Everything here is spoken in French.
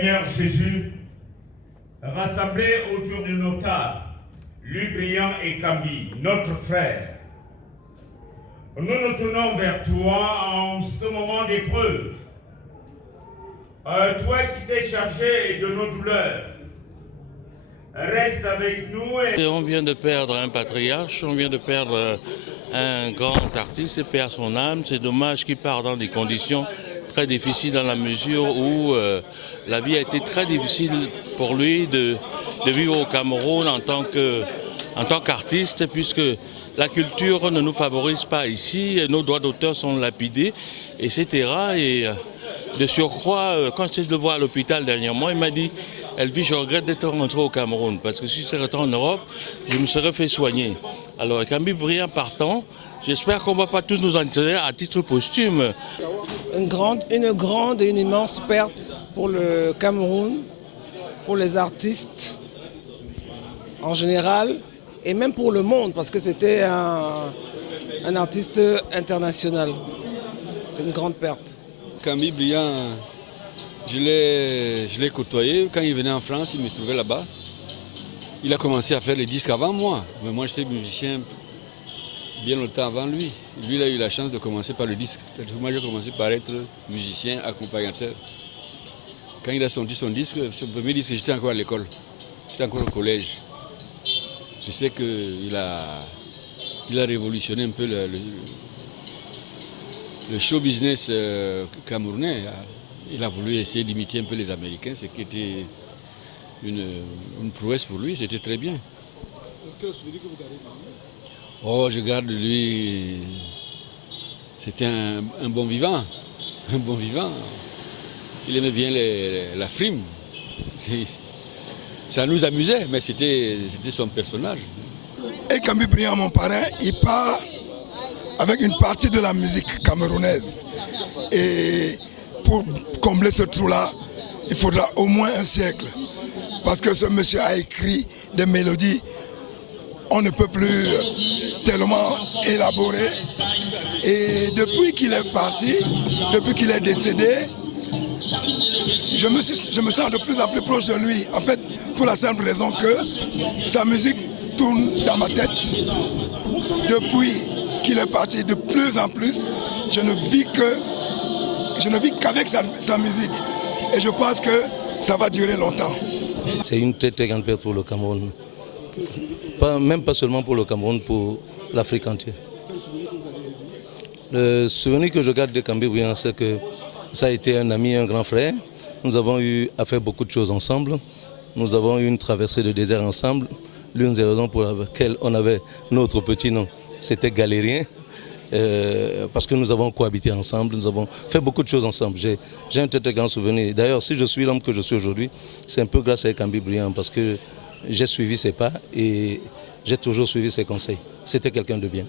Seigneur Jésus, rassemblés autour de nos tables, lui Briand et Kambi, notre frère, nous nous tournons vers toi en ce moment d'épreuve. Toi qui t'es chargé de nos douleurs, reste avec nous. Et on vient de perdre un patriarche, on vient de perdre un grand artiste, et paix à son âme. C'est dommage qu'il part dans des conditions très difficiles dans la mesure où la vie a été très difficile pour lui de vivre au Cameroun en tant qu'artiste, puisque la culture ne nous favorise pas ici, nos droits d'auteur sont lapidés, etc. Et de surcroît, quand je le vois à l'hôpital dernièrement, il m'a dit « Elvis, je regrette d'être rentré au Cameroun, parce que si je serais en Europe, je me serais fait soigner. » Alors, Kambi Briand partant, j'espère qu'on ne va pas tous nous enterrer à titre posthume. Une grande et une immense perte pour le Cameroun, pour les artistes en général, et même pour le monde, parce que c'était un artiste international. C'est une grande perte. Kambi Briand, je l'ai côtoyé. Quand il venait en France, il me trouvait là-bas. Il a commencé à faire les disques avant moi, mais moi j'étais musicien bien longtemps avant lui. Lui, il a eu la chance de commencer par le disque. Moi, j'ai commencé par être musicien, accompagnateur. Quand il a sorti son disque, son premier disque, j'étais encore à l'école. J'étais encore au collège. Je sais qu'il a révolutionné un peu le show business camerounais. Il a voulu essayer d'imiter un peu les Américains, ce qui était une prouesse pour lui, c'était très bien. Quel souvenir que vous gardez? Oh, je garde de lui, c'était un bon vivant, un bon vivant. Il aimait bien la frime. Ça nous amusait, mais c'était son personnage. Et Kambi Briand, mon parrain, il part avec une partie de la musique camerounaise. Et pour combler ce trou-là, il faudra au moins un siècle. Parce que ce monsieur a écrit des mélodies, on ne peut plus tellement élaborer. Et depuis qu'il est parti, depuis qu'il est décédé, je me sens de plus en plus proche de lui. En fait, pour la simple raison que sa musique tourne dans ma tête. Depuis qu'il est parti, de plus en plus, je ne vis qu'avec sa musique. Et je pense que ça va durer longtemps. C'est une très très grande perte pour le Cameroun. Même pas seulement pour le Cameroun, pour l'Afrique entière. Le souvenir que je garde de Kambi Briand, c'est que ça a été un ami, un grand frère. Nous avons eu à faire beaucoup de choses ensemble. Nous avons eu une traversée de désert ensemble. L'une des raisons pour lesquelles on avait notre petit nom, c'était Galérien. Parce que nous avons cohabité ensemble, nous avons fait beaucoup de choses ensemble. J'ai un très, très grand souvenir. D'ailleurs, si je suis l'homme que je suis aujourd'hui, c'est un peu grâce à Kambi Briand, parce que j'ai suivi ses pas et j'ai toujours suivi ses conseils. C'était quelqu'un de bien.